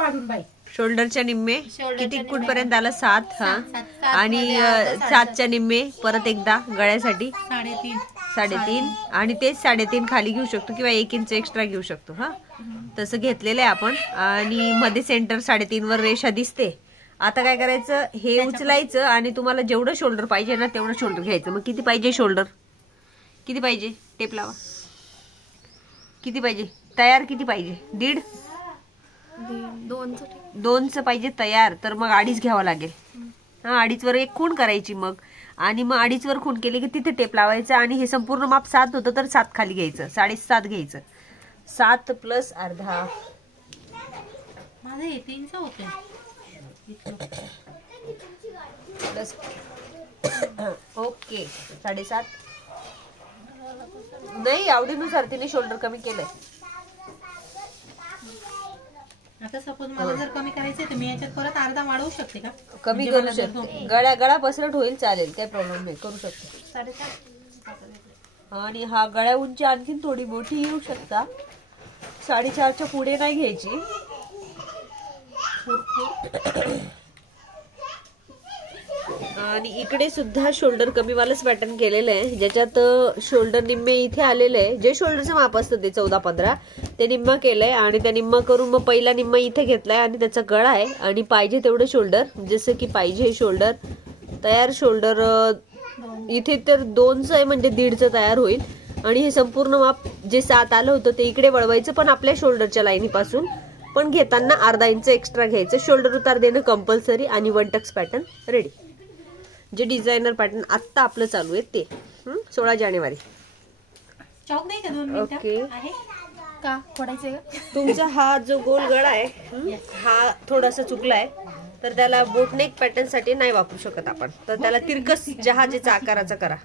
पाडून बाई शोल्डरच्या निम्मे किती कुठपर्यंत आलं 7 हा आणि 7च्या निम्मे परत एकदा गळ्यासाठी 3.5 आणि तेच 3.5 खाली घेऊ शकतो किंवा 1 इंच एक्स्ट्रा घेऊ शकतो हा तसं घेतलेलं आहे आपण आणि मध्ये सेंटर 3.5 वर रेषा दिसते. आता काय करायचं हे उचलायचं आणि तुम्हाला जेवढं शोल्डर पाहिजे ना तेवढं शोल्डर घ्यायचं. मग किती पाहिजे शोल्डर किती पाहिजे टेप लावा किती पाहिजे तयार किती पाहिजे 1.5 2चं पाहिजे तयार तर मग 2.5 घ्यावं लागेल हा 2.5 वर एक खूण करायची मग आणि मग 2.5 वर खूण केली की तिथे टेप लावायचं आणि हे संपूर्ण माप 7 होतं तर 7 खाली घ्यायचं 7.5 घ्यायचं 7 + अर्धा माझे 3चं होते ओके 7.5 नाही आवडीनुसार तिने शोल्डर कमी केलंय. आता सपोज मला जर कमी करायचंय तर मी याच्यात परत अर्धा वाढवू शकते का कमी करू शकते गळा पसरट होईल चालेल काही प्रॉब्लेम नाही करू शकते. 7.5 आणि हा गळ्या उंची आणखीन थोडी मोठी येऊ शकता 4.5च्या पुढे नाही घ्यायची. आणि इकडे सुद्धा शोल्डर कमी वालच पॅटर्न केलेलं आहे ज्याच्यात शोल्डर निम्मे इथे आलेले आहे जे शोल्डरचं माप असतं ते 14-15 ते निम्मा केलंय आणि त्या निम्मा करून मग पहिला निम्मा इथे घेतलाय आणि त्याचा गळा आहे आणि पाहिजे तेवढं शोल्डर जसं की पाहिजे शोल्डर तयार शोल्डर इथे तर 2चं आहे म्हणजे 1.5चं तयार होईल आणि हे संपूर्ण माप जे 7 आलं होतं ते इकडे वळवायचं पण आपल्या शोल्डरच्या लाईनीपासून पण घेताना अर्धा इंच एक्स्ट्रा घ्यायचं. शोल्डर उतार देणं कंपल्सरी आणि 1 टक्स पॅटर्न रेडी. जे डिझायनर पॅटर्न आत्ता आपलं चालू आहे ते 16 जानेवारी. चौक नाही का 2 मिनिटं ओके आहे का फोडायचं का तुमचा हा जो गोल गळा आहे हा थोडासा चुकलाय तर त्याला बोटनेक पॅटर्न साठी नाही वापरू शकत आपण तर त्याला तिरकस जहाजेचा आकाराचा करा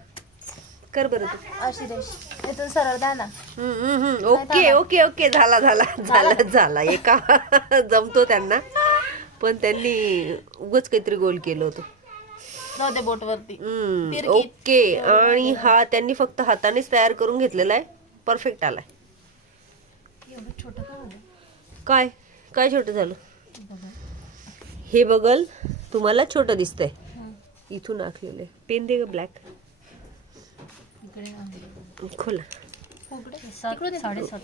कर बरं तू अशी रेष इथून सरळ द्या ना. ओके ओके ओके झाला एका जमतो त्यांना पण त्यांनी उगाच काहीतरी गोल केलं होतं नव्हते बोट वरती. ओके आणि हा त्यांनी फक्त हातानेच तयार करून घेतलेला आहे परफेक्ट आलाय. काय काय छोटं झालं हे बघल तुम्हाला छोटं दिसतंय इथून आखलेलं आहे. पेन दे ग ब्लॅक खोला 7.5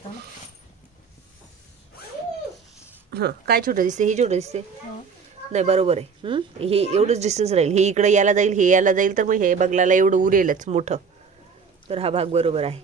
हा काय छोटं दिसते हे छोटं दिसते नाही बरोबर आहे. हे एवढंच डिस्टन्स राहील हे इकडे याला जाईल हे याला जाईल तर मग हे बगलाला एवढं उरेलच मोठं तर हा भाग बरोबर आहे.